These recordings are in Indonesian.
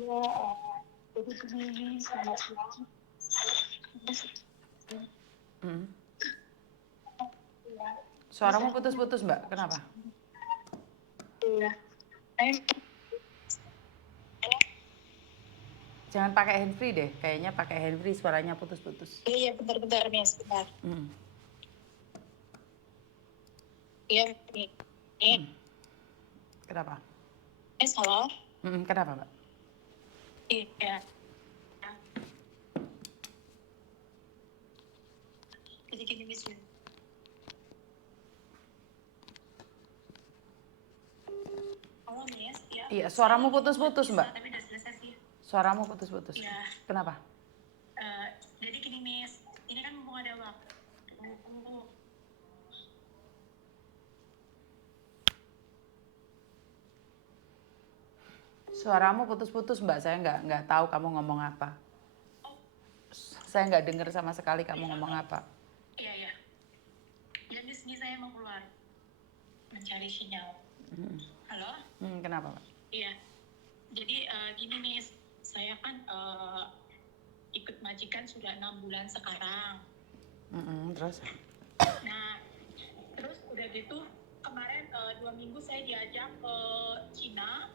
Iya, jadi begini sama suami. Hmm. Iya. Suaramu putus-putus, Mbak. Kenapa? Iya. Jangan pakai handfree deh. Kayaknya pakai handfree suaranya putus-putus. Iya, bentar-bentar, Miss. Bentar. Hmm. Iya, Miss. Kenapa? Miss, halo? Kenapa, Mbak? Iya. Jadi gini, Miss. Halo, Miss. Ya. Iya, suaramu putus-putus, Mbak. Tapi udah selesai sih. Suaramu putus-putus. Iya. Kenapa? Jadi gini, Miss. Ini kan mumpung ada waktu. Suaramu putus-putus, Mbak. Saya nggak tahu kamu ngomong apa. Saya nggak dengar sama sekali kamu ngomong apa. Iya, iya. Dan di sini saya mau keluar mencari sinyal. Halo? Kenapa, Mbak? Iya. Jadi gini, Miss. Saya kan ikut majikan sudah 6 bulan sekarang. Terus? Nah, terus udah gitu kemarin 2 minggu saya diajak ke Cina.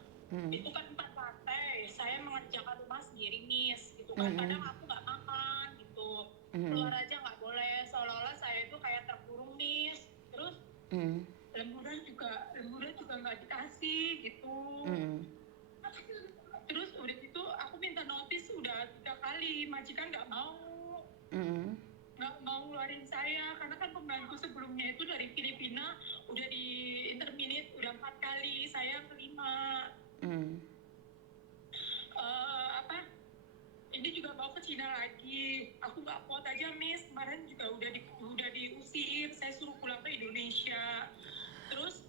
Itu kan 4 lantai. Saya mengerjakan rumah sendiri, Miss. Gitu kan. Kadang aku nggak makan gitu. Keluar aja nggak boleh. Seolah-olah saya itu kayak terkurung, Miss. Terus lemburan juga nggak dikasih gitu. Terus udah gitu aku minta notis udah 3 kali, majikan nggak mau. Nggak mau ngeluarin saya karena kan pembantu sebelumnya itu dari Filipina udah di interminate udah 4 kali, saya kelima. Ini juga mau ke Cina lagi. Aku nggak kuat aja, Miss. Kemarin juga udah diusir. Saya suruh pulang ke Indonesia. Terus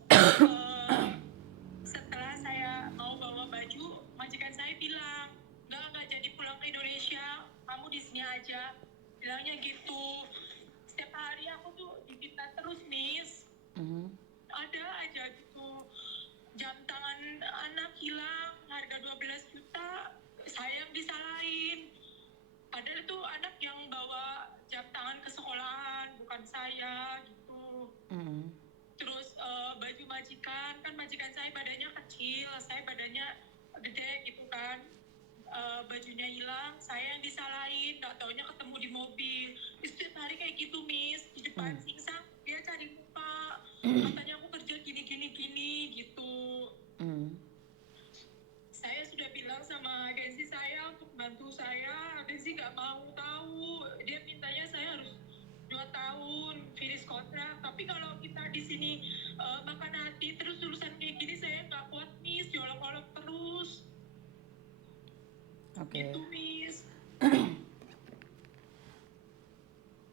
setelah saya mau bawa baju, majikan saya bilang, nggak jadi pulang ke Indonesia. Kamu di sini aja. Bilangnya gitu. Setiap hari aku tuh difitnah terus, Miss. Ada aja gitu. Jam tangan anak hilang, harga 12 juta. Saya yang disalahin. Padahal itu anak yang bawa jam tangan ke sekolahan, bukan saya gitu. Terus baju majikan, kan majikan saya badannya kecil, saya badannya gede gitu kan. Bajunya hilang, saya yang disalahin, nggak taunya ketemu di mobil. Setiap hari kayak gitu, Miss, di depan singsang, dia cari muka. Katanya aku kerja gini gitu. Saya sudah bilang sama agensi saya untuk bantu saya, agensi nggak mau tahu. Dia mintanya saya harus 2 tahun finish kontrak. Tapi kalau kita di sini makan hati terus tulisan kayak gini, saya nggak kuat, Miss. Diolok-olok terus. Oke. Gitu, Miss.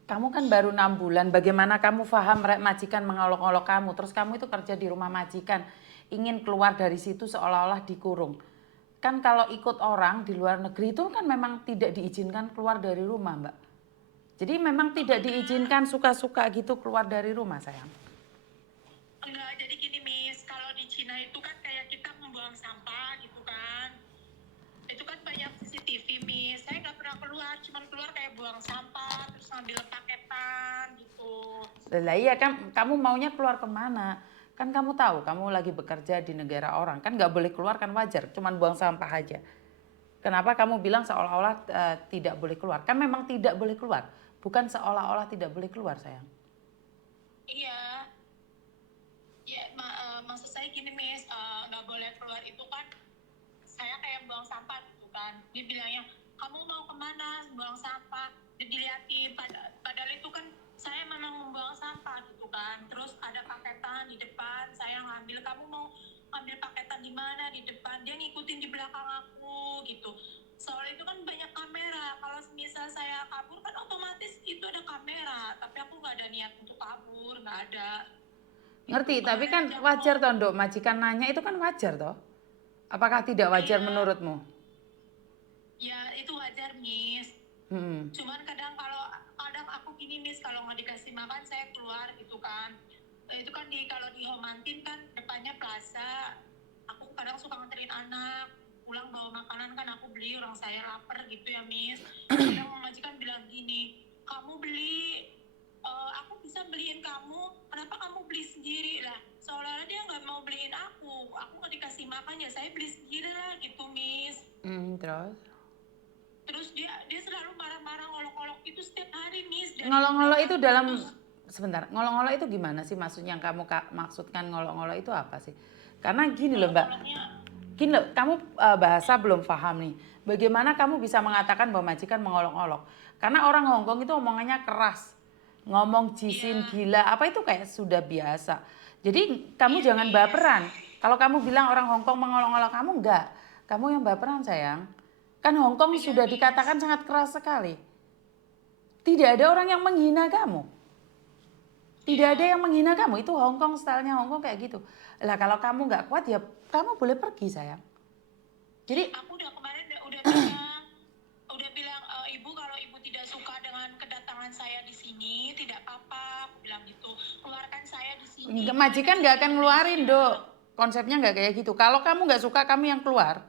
Kamu kan baru 6 bulan, bagaimana kamu paham majikan mengolok-olok kamu, terus kamu itu kerja di rumah majikan, ingin keluar dari situ seolah-olah dikurung. Kan kalau ikut orang di luar negeri itu kan memang tidak diizinkan keluar dari rumah, Mbak. Jadi memang tidak diizinkan suka-suka gitu keluar dari rumah, sayang. Enggak, jadi gini, Miss, kalau di Cina itu kan kayak kita membuang sampah gitu kan. Itu kan banyak CCTV, Miss. Saya nggak pernah keluar, cuma keluar kayak buang sampah, terus ngambil paketan gitu. Lah iya kan, kamu maunya keluar kemana? Kan kamu tahu, kamu lagi bekerja di negara orang, kan nggak boleh keluar kan wajar, cuman buang sampah aja. Kenapa kamu bilang seolah-olah tidak boleh keluar? Kan memang tidak boleh keluar, bukan seolah-olah tidak boleh keluar, sayang. Iya. Ya, maksud saya gini, Miss, nggak boleh keluar itu kan saya kayak buang sampah gitu kan. Dia bilangnya, kamu mau kemana buang sampah? Dia dilihatin, padahal itu kan saya memang membuang sampah gitu kan. Terus ada paketan di depan, saya ngambil, kamu mau ambil paketan di mana? Di depan. Dia ngikutin di belakang aku gitu. Soalnya itu kan banyak kamera. Kalau misal saya kabur kan otomatis itu ada kamera. Tapi aku nggak ada niat untuk kabur, nggak ada. Ngerti, tapi kan wajar toh, Nduk, majikan nanya itu kan wajar toh. Apakah tidak wajar menurutmu? Ya, itu wajar, Miss. Cuman kadang aku gini, Miss, kalau nggak dikasih makan saya keluar gitu kan. Itu kan kalau di Homantin kan depannya plaza. Aku kadang suka nganterin anak. pulang bawa makanan kan aku beli, orang saya lapar gitu ya Miss. Kadang majikan bilang gini, kamu beli, aku bisa beliin kamu, kenapa kamu beli sendiri lah? Seolah-olah dia nggak mau beliin aku nggak dikasih makan ya saya beli sendiri lah gitu Miss. Terus? Terus dia selalu marah-marah ngolok-ngolok itu setiap hari Miss. Ngolok-ngolok itu dalam, sebentar, ngolok-ngolok itu gimana sih maksudnya yang kamu maksudkan ngolok-ngolok itu apa sih? Karena gini loh Mbak, gini loh, kamu bahasa belum paham nih. Bagaimana kamu bisa mengatakan bahwa majikan mengolok-olok? Karena orang Hongkong itu omongannya keras. Ngomong jisim, gila, apa itu kayak sudah biasa. Jadi kamu jangan baperan. Kalau kamu bilang orang Hongkong mengolok-olok kamu, enggak. Kamu yang baperan sayang. Kan Hongkong sudah dikatakan sangat keras sekali. Tidak ada orang yang menghina kamu. Tidak ada yang menghina kamu. Itu Hongkong, stylenya Hongkong kayak gitu. Lah kalau kamu nggak kuat ya kamu boleh pergi sayang. Jadi aku udah kemarin udah bilang ibu kalau ibu tidak suka dengan kedatangan saya di sini tidak apa-apa, aku bilang gitu. Keluarkan saya di sini. Majikan nggak akan ngeluarin Dok. Konsepnya nggak kayak gitu. Kalau kamu nggak suka kamu yang keluar,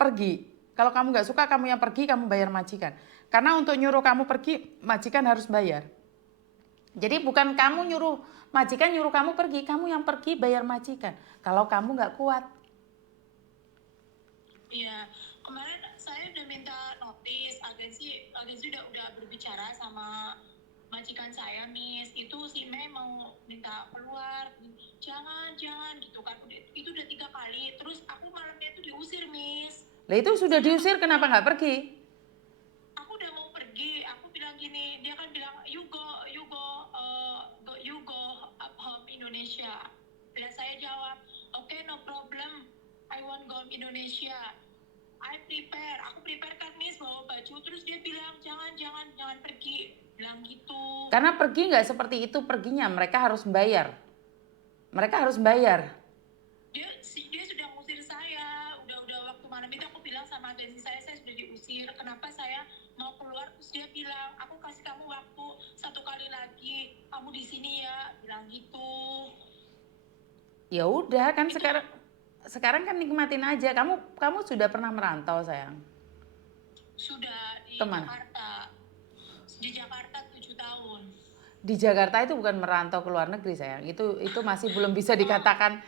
pergi. Kalau kamu nggak suka kamu yang pergi, kamu bayar majikan. Karena untuk nyuruh kamu pergi, majikan harus bayar. Jadi bukan kamu nyuruh, majikan nyuruh kamu pergi, kamu yang pergi bayar majikan. Kalau kamu nggak kuat. Iya, kemarin saya udah minta notis, agensi udah berbicara sama majikan saya, Miss. Itu si Mei mau minta keluar, jangan gitu kan. Itu udah 3 kali, terus aku malamnya itu diusir, Miss. Lah itu sudah diusir, kenapa nggak pergi? Aku udah mau pergi, aku bilang gini, dia kan bilang you go home Indonesia. Dan saya jawab, okay, no problem, I want go home Indonesia. Aku prepare kan Miss bawa baju, terus dia bilang jangan pergi, bilang gitu. Karena pergi nggak seperti itu perginya, mereka harus bayar. Mereka harus bayar. Dia sudah ngusir saya, udah waktu malam itu aku bilang sama agensi saya sudah diusir. Kenapa saya mau keluar? Terus dia bilang, aku kasih kamu waktu 1 kali lagi, kamu di sini ya, bilang gitu. Ya udah kan itu. Sekarang kan nikmatin aja. Kamu sudah pernah merantau sayang? Sudah di Kemana? Jakarta. Di Jakarta 7 tahun. Di Jakarta itu bukan merantau ke luar negeri sayang. Itu masih belum bisa dikatakan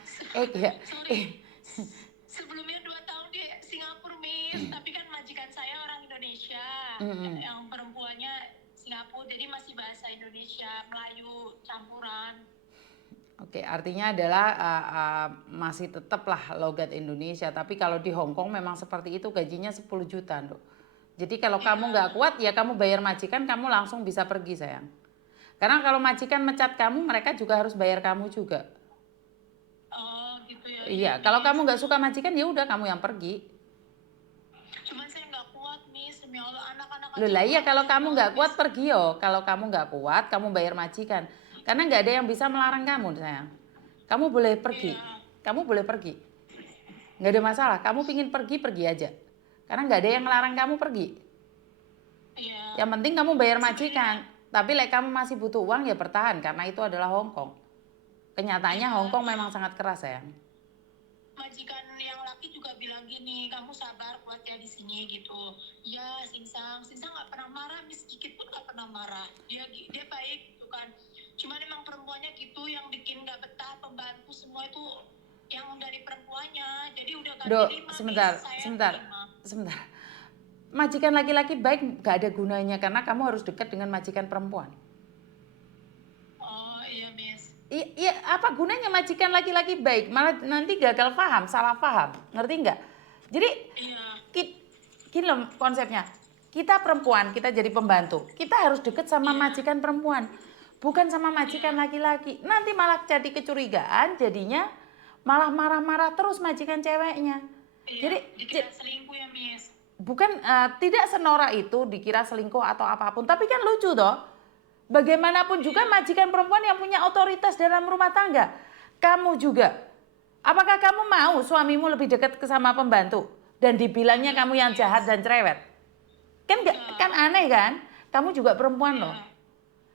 Sebelumnya 2 tahun di Singapura Miss, tapi kan majikan saya orang Indonesia. Yang perempuannya Singapura, jadi masih bahasa Indonesia, Melayu campuran. Oke, artinya adalah masih tetaplah logat Indonesia. Tapi kalau di Hong Kong memang seperti itu, gajinya 10 juta, Dok. Jadi kalau kamu nggak kuat, ya kamu bayar majikan, kamu langsung bisa pergi, sayang. Karena kalau majikan mecat kamu, mereka juga harus bayar kamu juga. Oh, gitu ya. Iya, kalau kamu nggak suka majikan, ya udah kamu yang pergi. Cuman saya nggak kuat, Miss. Demi Allah, anak-anak. Loh lah iya, kalau kamu nggak kuat, pergi yo. Kalau kamu nggak kuat, kamu bayar majikan. Karena nggak ada yang bisa melarang kamu, sayang. Kamu boleh pergi. Iya. Kamu boleh pergi. Nggak ada masalah. Kamu pingin pergi, pergi aja. Karena nggak ada yang melarang kamu pergi. Iya. Yang penting kamu bayar majikan. Tapi kamu masih butuh uang, ya bertahan. Karena itu adalah Hong Kong. Kenyataannya Hong Kong memang sangat keras, sayang. Majikan yang laki juga bilang gini, kamu sabar buat ya di sini gitu. Ya, Sinsang nggak pernah marah, Miss sedikit pun nggak pernah marah. Dia baik gitu kan. Cuman emang perempuannya gitu yang bikin nggak betah, pembantu semua itu yang dari perempuannya. Jadi udah gak terima. Sebentar. Majikan laki-laki baik nggak ada gunanya karena kamu harus dekat dengan majikan perempuan. Oh iya, Miss. Iya, apa gunanya majikan laki-laki baik? Malah nanti gagal paham, salah paham. Ngerti nggak? Jadi gini loh konsepnya. Kita perempuan, kita jadi pembantu. Kita harus dekat sama majikan perempuan. Bukan sama majikan laki-laki. Nanti malah jadi kecurigaan, jadinya malah marah-marah terus majikan ceweknya. Iya, jadi dikira selingkuh ya, Miss. Bukan, tidak senorak itu dikira selingkuh atau apapun. Tapi kan lucu toh. Bagaimanapun juga majikan perempuan yang punya otoritas dalam rumah tangga. Kamu juga. Apakah kamu mau suamimu lebih dekat sama pembantu? Dan dibilangnya kamu yang jahat dan cerewet? Kan aneh kan? Kamu juga perempuan loh.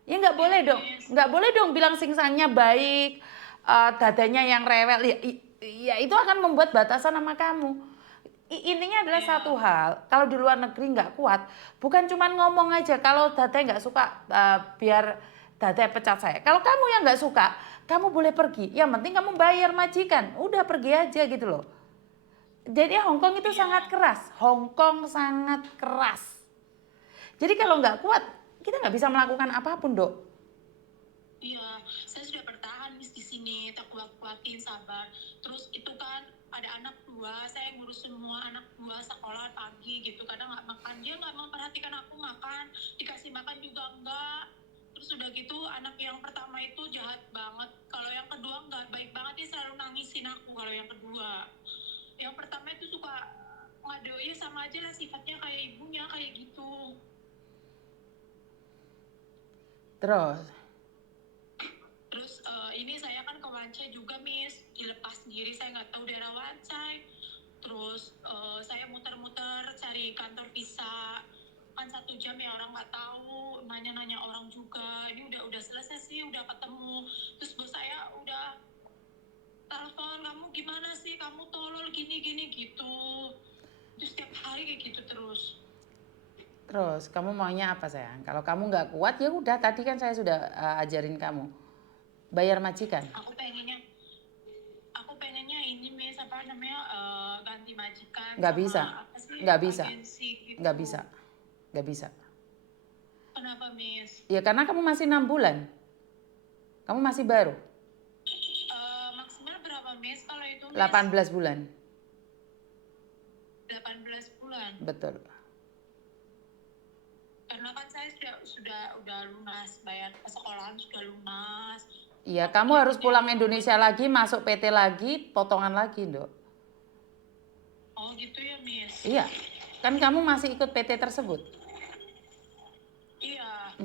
Ya nggak boleh dong. Nggak boleh dong bilang singsangnya baik, dadanya yang rewel. Ya itu akan membuat batasan sama kamu. Intinya adalah Iya. satu hal, kalau di luar negeri nggak kuat, bukan cuma ngomong aja kalau Tete nggak suka biar Tete pecat saya. Kalau kamu yang nggak suka, kamu boleh pergi. Yang penting kamu bayar majikan, udah pergi aja gitu loh. Jadi Hong Kong itu Iya. sangat keras, Hong Kong sangat keras. Jadi kalau nggak kuat, kita nggak bisa melakukan apapun, Dok. Iya, saya sudah bertahan Miss di sini, tak kuat-kuatin, sabar. Terus itu kan ada anak dua, saya ngurus semua anak dua sekolah pagi gitu. Kadang nggak makan, dia nggak memperhatikan aku makan, dikasih makan juga enggak. Terus udah gitu anak yang pertama itu jahat banget. Kalau yang kedua enggak, baik banget, dia selalu nangisin aku kalau yang kedua. Yang pertama itu suka ngadoi, sama aja lah sifatnya kayak ibunya kayak gitu. Terus, Terus ini saya kan ke Wancai juga Miss, dilepas sendiri, saya nggak tahu daerah Wancai. Terus saya muter-muter cari kantor visa, kan 1 jam ya, orang nggak tahu, nanya-nanya orang juga. Ini udah selesai sih, udah ketemu. Terus bos saya udah telepon, kamu gimana sih, kamu tolol gini-gini gitu. Terus setiap hari kayak gitu terus. kamu maunya apa sayang? Kalau kamu nggak kuat ya udah, tadi kan saya sudah ajarin kamu. Bayar majikan. Aku pengennya ini Miss, apa namanya, ganti majikan Nggak sama bisa, apa sih, nggak bisa, agensi gitu. nggak bisa, nggak bisa. Kenapa Miss? Ya karena kamu masih 6 bulan, kamu masih baru. Maksimal berapa Miss kalau itu Miss? 18 bulan, 18 bulan. betul. Karena kan saya udah lunas, bayar sekolahan sudah lunas. Iya, kamu harus pulang Indonesia lagi, masuk PT lagi, potongan lagi, Dok. Oh gitu ya Miss? Iya, kan kamu masih ikut PT tersebut. Iya.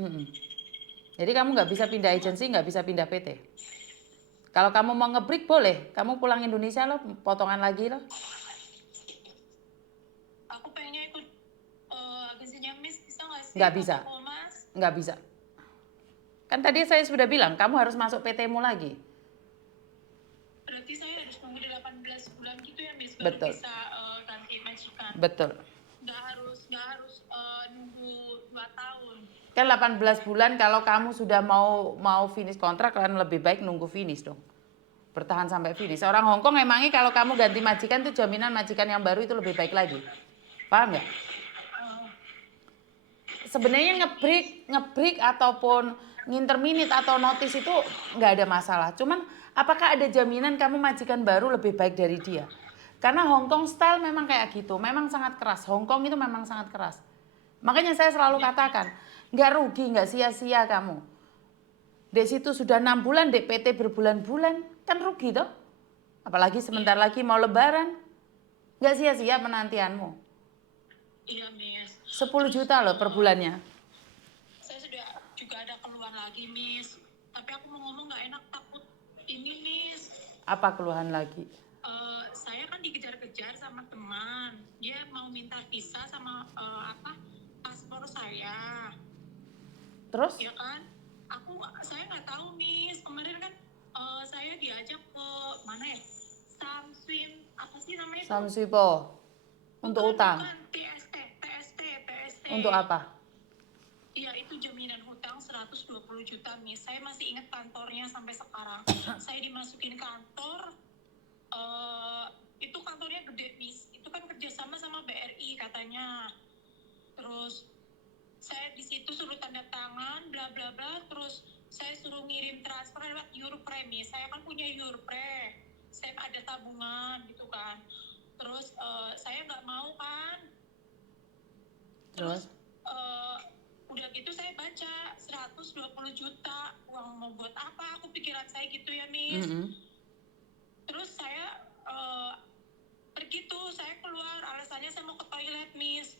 Jadi kamu nggak bisa pindah agensi, nggak bisa pindah PT. Kalau kamu mau ngebreak boleh, kamu pulang Indonesia loh, potongan lagi loh. Aku pengennya ikut agensinya Miss, bisa nggak sih? Nggak bisa, Toko Mas? nggak bisa. Kan tadi saya sudah bilang, kamu harus masuk PT-mu lagi. Berarti saya harus nunggu 18 bulan gitu ya Miss, baru Betul. bisa ganti majikan. Betul. Nggak harus nunggu 2 tahun. Kan 18 bulan kalau kamu sudah mau finish kontrak, kan lebih baik nunggu finish dong. Bertahan sampai finish. Orang Hong Kong emangnya kalau kamu ganti majikan tuh jaminan majikan yang baru itu lebih baik lagi. Paham nggak? Sebenarnya ngebreak ataupun nginterminate atau notice itu nggak ada masalah. Cuman apakah ada jaminan kamu majikan baru lebih baik dari dia? Karena Hong Kong style memang kayak gitu, memang sangat keras. Hong Kong itu memang sangat keras. Makanya saya selalu katakan, nggak rugi, nggak sia-sia kamu. Di situ sudah 6 bulan, DPT berbulan-bulan, kan rugi toh? Apalagi sebentar lagi mau lebaran, nggak sia-sia penantianmu. Iya Miss. 10 juta loh per bulannya. Saya sudah juga ada keluhan lagi Miss, tapi aku mau ngomong nggak enak, takut ini Miss. Apa keluhan lagi? Saya kan dikejar-kejar sama teman, dia mau minta visa sama paspor saya. Terus? Ya kan, saya nggak tahu Miss, kemarin kan saya diajak ke mana ya, Samswin, apa sih namanya itu? Samsipo. Untuk utang. Bukan, TST. Untuk apa? Iya, itu jaminan hutang 120 juta Miss. Saya masih ingat kantornya sampai sekarang. Saya dimasukin kantor, itu kantornya gede Miss. Itu kan kerjasama sama BRI katanya. Terus saya di situ suruh tanda tangan, bla bla bla. Terus saya suruh ngirim transfer lewat Eurepre Miss. Saya kan punya Eurepre. Saya ada tabungan gitu kan. Terus saya nggak mau kan. Terus udah gitu saya baca 120 juta, uang mau buat apa? Aku pikiran saya gitu ya Miss. Terus saya pergi tuh, saya keluar, alasannya saya mau ke toilet Miss.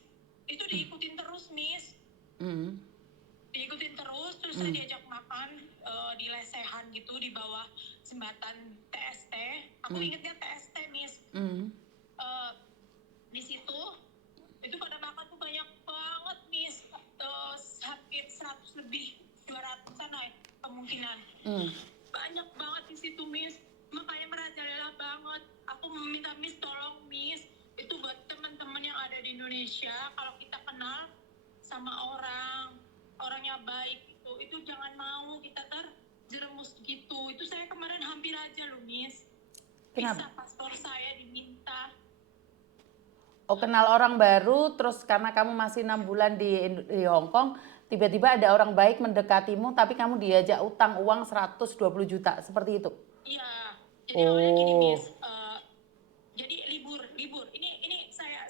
Itu diikutin terus Miss. Diikutin terus, terus saya diajak makan di lesehan gitu di bawah jembatan TST. Aku ingetnya TST Miss. Di situ itu pada makan tuh banyak banget Miss, hampir 100 lebih, 200-an lah kemungkinan. Banyak banget di situ Miss, makanya merajalela banget. Aku meminta Miss, tolong Miss, itu buat teman Indonesia kalau kita kenal sama orangnya baik itu jangan mau kita terjerumus gitu. Itu saya kemarin hampir aja loh Miss. Kenapa? Bisa paspor saya diminta. Oh, kenal orang baru, terus karena kamu masih 6 bulan di Hong Kong, tiba-tiba ada orang baik mendekatimu, tapi kamu diajak utang uang 120 juta, seperti itu? Iya. Jadi awalnya gini Oh, Miss. Jadi libur. Ini saya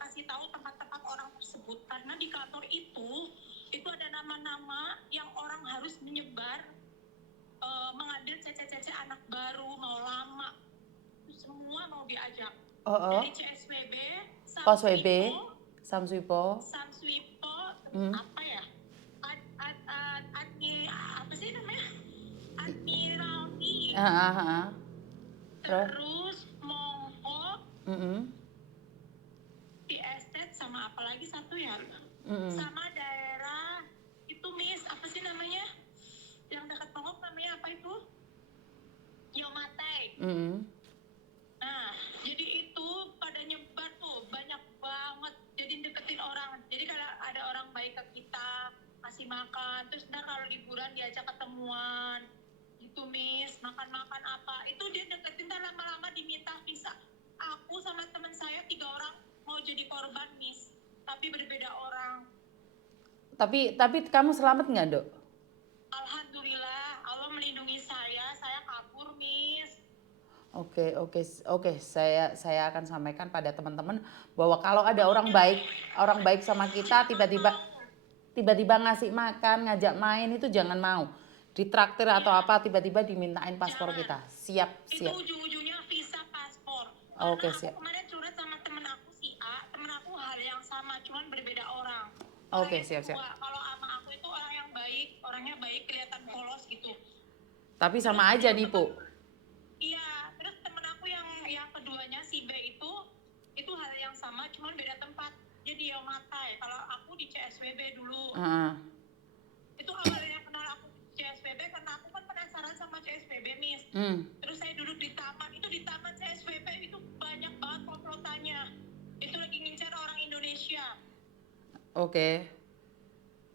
kasih tahu tempat-tempat orang tersebut karena di kantor itu ada nama-nama yang orang harus menyebar mengambil cece-cece anak baru mau lama semua mau diajak dari CSWB, Pos WB, Samswipo, Samswipo, apa ya? Apa sih namanya? Admiralty. terus, Terus Mongkok, di estate sama apa lagi satu ya? Sama daerah itu Miss, apa sih namanya? Yang dekat Mongkok namanya apa itu? Yomatay. Nah, jadi itu pada nyebar tuh banyak banget. Jadi deketin orang. Jadi kalau ada orang baik ke kita, kasih makan. Terus ntar kalau liburan diajak ketemuan. Gitu Miss, makan-makan apa. Itu dia deketin ntar lama-lama diminta visa. Aku sama teman saya 3 orang mau jadi korban Miss. Tapi berbeda orang. Tapi kamu selamat nggak, Dok? Alhamdulillah, Allah melindungi saya kabur Miss. Oke. Saya akan sampaikan pada teman-teman bahwa kalau ada orang baik sama kita tiba-tiba ngasih makan, ngajak main itu jangan mau. Ditraktir atau apa tiba-tiba dimintain paspor kita. Siap. Itu ujung-ujungnya visa paspor. Oke, Karena siap. aku kemarin curhat sama temen aku si A, temen aku hal yang sama, cuman berbeda orang. Oke, Orangnya siap. Kalau sama aku itu orang yang baik, orangnya baik kelihatan polos gitu. Tapi sama aja nipu. Iya, terus temen aku yang keduanya si B itu hal yang sama, cuman beda tempat. Dia di Yomatai. Kalau aku di CSWB dulu. Itu awalnya kenal aku di CSWB karena aku kan penasaran sama CSWB Miss. Terus saya duduk di taman, itu di taman CSWB itu banyak banget komplotannya. Itu lagi ngincar orang Indonesia. Oke.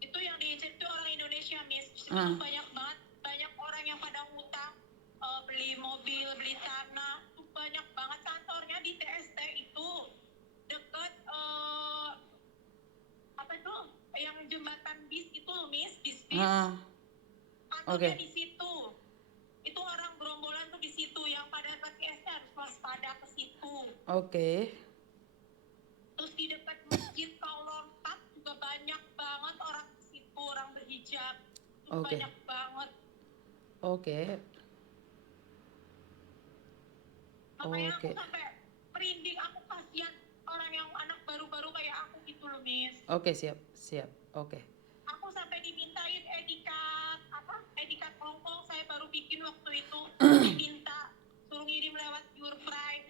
Itu yang diincar itu orang Indonesia Miss. Itu banyak banget, banyak orang yang pada ngutang, beli mobil, beli tanah, itu banyak banget. Kantornya di TST itu deket apa itu yang jembatan bis itu Miss, bis. Kantornya di situ. Itu orang gerombolan tuh di situ yang pada pakai ST harus waspada ke situ. Oke. Terus di dekat masjid Kaulon 4 juga banyak banget orang di situ, orang berhijab. Itu banyak banget. Oke. Makanya aku sampai merinding, aku kasihan orang yang anak baru-baru kayak aku gitu loh Miss. Oke, siap. Oke. Aku sampai dimintain edikat Hongkong saya baru bikin waktu itu. Diminta suruh ngirim lewat Yourpay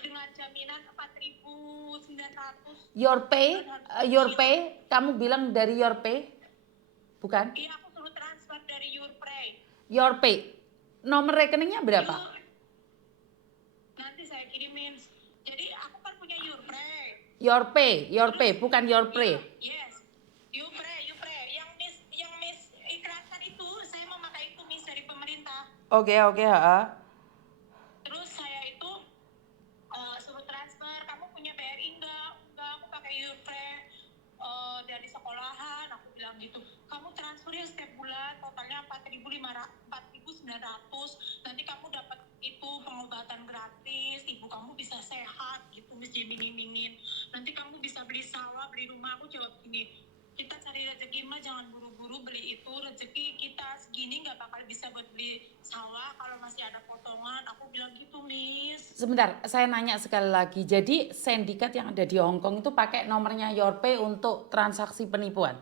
dengan jaminan 4.900. Your pay, kamu bilang dari Your pay? Bukan? Iya, aku suruh transfer dari Yourpay. Your pay. Nomor rekeningnya berapa? Nanti saya kirimin. Jadi aku kan punya Yourpay. Your pay, bukan Your pay. Yes. Yourpay. Yang Miss iklankan itu, saya memakai itu Miss dari pemerintah. Oke, Terus saya itu suruh transfer, kamu punya BRI enggak, aku pakai Yourpay dari sekolahan, aku bilang gitu. Kamu transfer ya setiap bulan, totalnya 4.900, nanti kamu dapat itu pengobatan gratis, ibu kamu bisa sehat gitu, Miss diiming-imingin. Nanti kamu bisa beli sawah, beli rumah. Aku jawab gini, kita cari rezeki mah jangan buru-buru beli itu, rezeki kita segini nggak bakal bisa buat beli sawah kalau masih ada potongan. Aku bilang gitu Miss. Sebentar, saya nanya sekali lagi. Jadi sindikat yang ada di Hong Kong itu pakai nomornya Your pay untuk transaksi penipuan?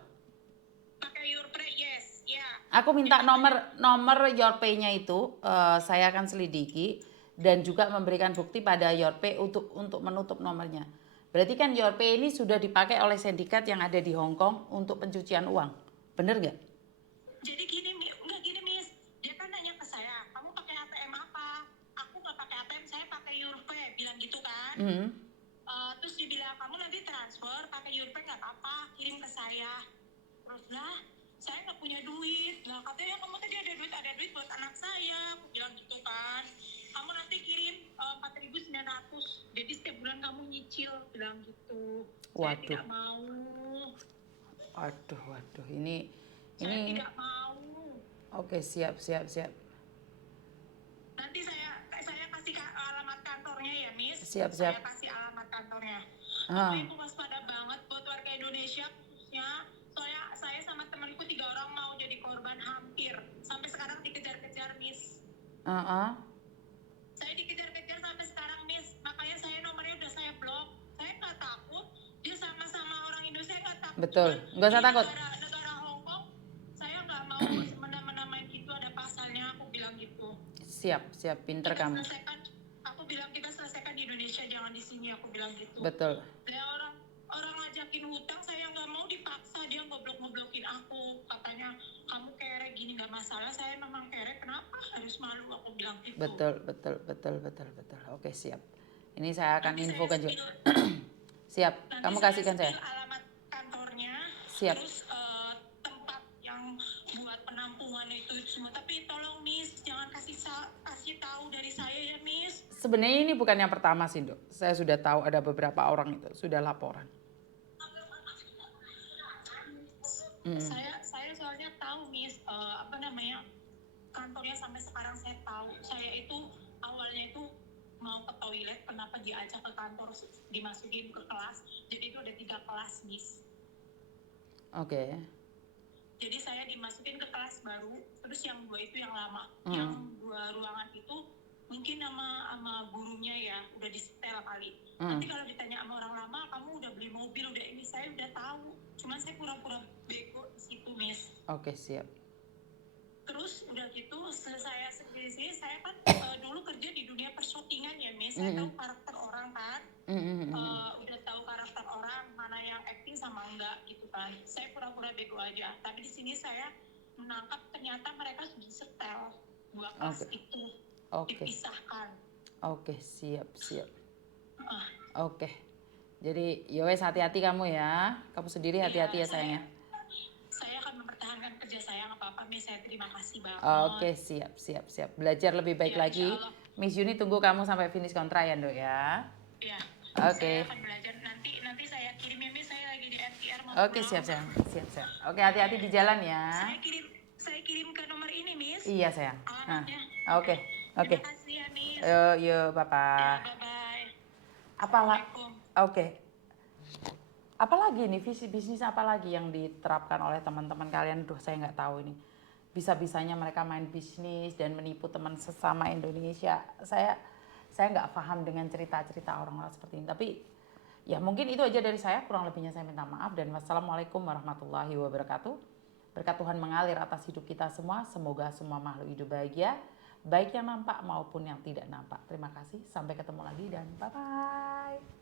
Pakai Yourpay, yes, ya. Aku minta nomor Your pay-nya itu, saya akan selidiki dan juga memberikan bukti pada Your pay untuk menutup nomornya. Berarti kan Your pay ini sudah dipakai oleh sindikat yang ada di Hong Kong untuk pencucian uang. Bener nggak? Jadi gini Miss, dia kan nanya ke saya, kamu pakai ATM apa? Aku nggak pakai ATM, saya pakai Yourpay, bilang gitu kan. Terus dia bilang, kamu nanti pakai Europe nggak apa-apa, kirim ke saya. Terus lah, saya nggak punya duit. Lah katanya kamu tadi ada duit buat anak saya. Aku bilang gitu kan. Kamu nanti kirim 4.900. Jadi setiap bulan kamu nyicil, bilang gitu. Saya Waduh. tidak mau. Waduh, ini Saya tidak mau. Oke, siap. Nanti saya kasih alamat kantornya ya, Miss. Siap. Saya kasih alamat kantornya. Pokoknya ibu waspada banget buat warga Indonesia khususnya. Soalnya saya sama temanku 3 orang mau jadi korban hampir. Sampai sekarang dikejar-kejar, Miss. Saya dikejar-kejar sampai sekarang, Miss. Makanya saya nomornya udah saya blok. Saya nggak takut. Dia sama-sama orang Indonesia, nggak takut. Betul, nggak usah takut. Negara Hong Kong, saya nggak mau semena-mena gitu, ada pasalnya. Aku bilang gitu. Siap, pinter Kita kamu. Aku bilang kita selesaikan di Indonesia, jangan di sini. Aku bilang gitu. Betul. Saya orang ngajakin hutang, saya nggak mau, dipaksa. Dia ngeblokin aku. Katanya kamu kere gini, nggak masalah. Saya memang kere, kenapa harus malu? Aku bilang gitu. Betul. Oke, siap. Ini saya akan Nanti infokan saya juga. Siap, Nanti kamu saya kasihkan saya. alamat kantornya. Siap. Terus tempat yang buat penampungan itu semua. Tapi tolong, Miss, jangan kasih tahu dari saya ya, Miss. Sebenarnya ini bukan yang pertama sih, Dok. Saya sudah tahu ada beberapa orang itu sudah laporan. Saya soalnya tahu, Miss, kantornya sampai sekarang saya tahu. Saya itu awalnya itu mau ke toilet, kenapa diajak ke kantor, dimasukin ke kelas. Jadi itu ada 3 kelas, Miss. Oke. Jadi saya dimasukin ke kelas baru, terus yang 2 itu yang lama. Yang 2 ruangan itu mungkin sama gurunya ya udah disetel kali. Nanti kalau ditanya sama orang lama, kamu udah beli mobil, udah ini, saya udah tahu. Cuman saya pura-pura bego di situ, Miss. Oke, siap. Terus udah gitu, selesai di sini, saya kan dulu kerja di dunia persyutingan ya, Miss. Saya tahu karakter orang kan. Udah tahu karakter orang, mana yang acting sama enggak gitu kan. Saya pura-pura bego aja. Tapi di sini saya menangkap ternyata mereka sudah setel 2 kelas itu. Dipisahkan. Oke, siap. Oke. Jadi, yowes, hati-hati kamu ya. Kamu sendiri hati-hati ya, sayangnya. Saya akan mempertahankan kerja saya, nggak apa-apa, Miss. Saya terima kasih banget. Oke, siap. Belajar lebih baik Ya, lagi. Miss Yuni tunggu kamu sampai finish kontrak ya, Dok ya. Iya. Oke. Saya akan belajar nanti saya kirim ya, Miss. Saya lagi di NTR mau Oke, pulang. siap. Oke, hati-hati di jalan ya. Saya kirim ke nomor ini, Miss. Iya, sayang. Alamatnya. Oke. Terima kasih ya, Miss. Yo, Bapak. Ya, bye-bye. Assalamualaikum. Oke. Apalagi nih bisnis apa lagi yang diterapkan oleh teman-teman kalian? Duh, saya nggak tahu ini. Bisa-bisanya mereka main bisnis dan menipu teman sesama Indonesia. Saya nggak paham dengan cerita-cerita orang-orang seperti ini. Tapi ya mungkin itu aja dari saya. Kurang lebihnya saya minta maaf dan wassalamualaikum warahmatullahi wabarakatuh. Berkat Tuhan mengalir atas hidup kita semua. Semoga semua makhluk hidup bahagia, baik yang nampak maupun yang tidak nampak. Terima kasih. Sampai ketemu lagi dan bye-bye.